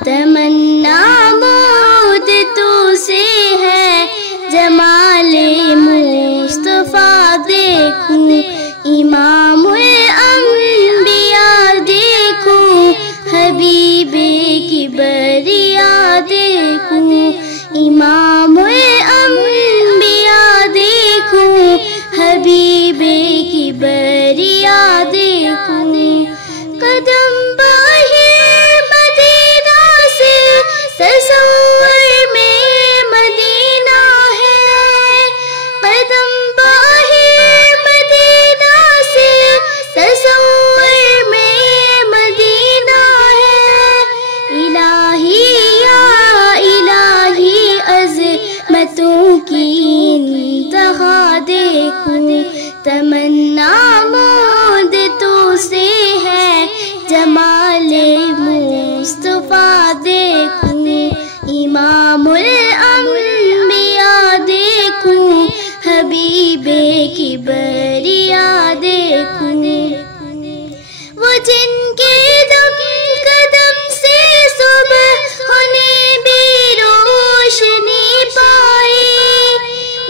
तमन्ना मौद तू से है, जमाले मुस्तफा देखूं, इमामुल अंबिया देखूं, हबीबे की बरिया देखूं, इमामुल अंबिया देखूं, हबीबे की बरिया देखूं। कदम बाहिर मदीना से तसव्वुर में मदीना है, कदम बाहिर मदीना से तसव्वुर में मदीना है। इलाही या इलाही अज़मतों की इंतहा देखूं, तमन्ना मौद तू से है, जमाले मुस्तफा देखूं, इमामुल अंबिया देखूं, हबीबे की बरिया देखूं। वो जिनके दम कदम से सुबह होने भी रोशनी पाए,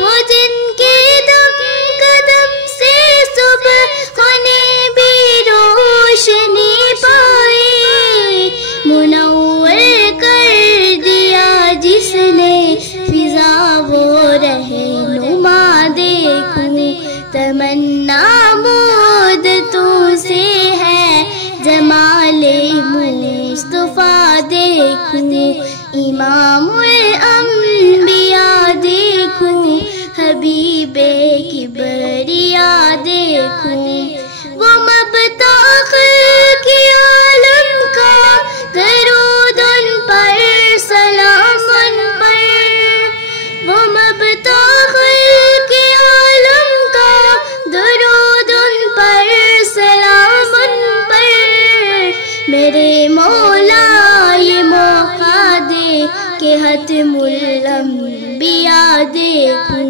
वो जिनके दम कदम से सुबह होने भी रोशनी पाए, मुनव्वर कर दिया जिसने फिजा वो रहनुमा देखूं, तमन्ना मौद तू से है, जमाले मुस्तफा देखूं, इमामुल अंबिया देखूं, हबीबे की बरिया देखूं। वो मबता की आलम का दरूद उन पर सलाम उन पर, वो मबता की आलम का दरूद उन पर सलाम उन पर। मेरे मौला ये मौका दे के हतमुल अंबिया देखूं,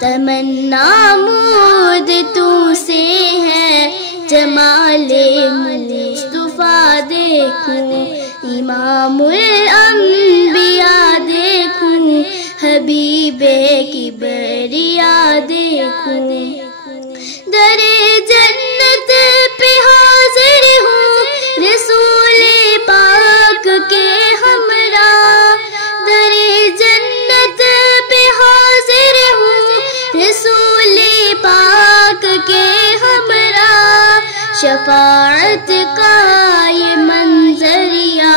तमन्ना मौद तू से है, जमाले मुस्तफा देखूं, इमामुल अंबिया देखूं, हबीबे की बरिया देखूं। दरे जन्नत पे हाजिर हूँ रसूले पाक के हमरा, दरे जन्नत पे हाजिर हूँ रसूले पाक के हमरा। शफाअत का ये मंजरिया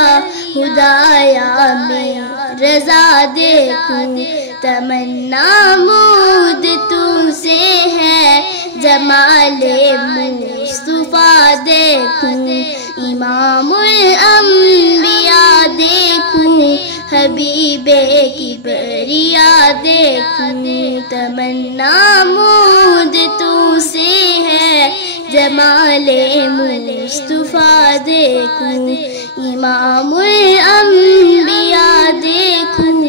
खुदाया में रजा देखूं, तमन्ना मौद तू से है, जमाले मुस्तफा देखूं, इमामुल अंबिया देखूं, हबीबे की बरिया देखूं, तमन्ना मौद तू से है, जमाले मुस्तफा देखूं, इमामुल अंबिया देखूं,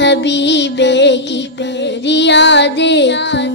हबीबे की बरिया देखूं।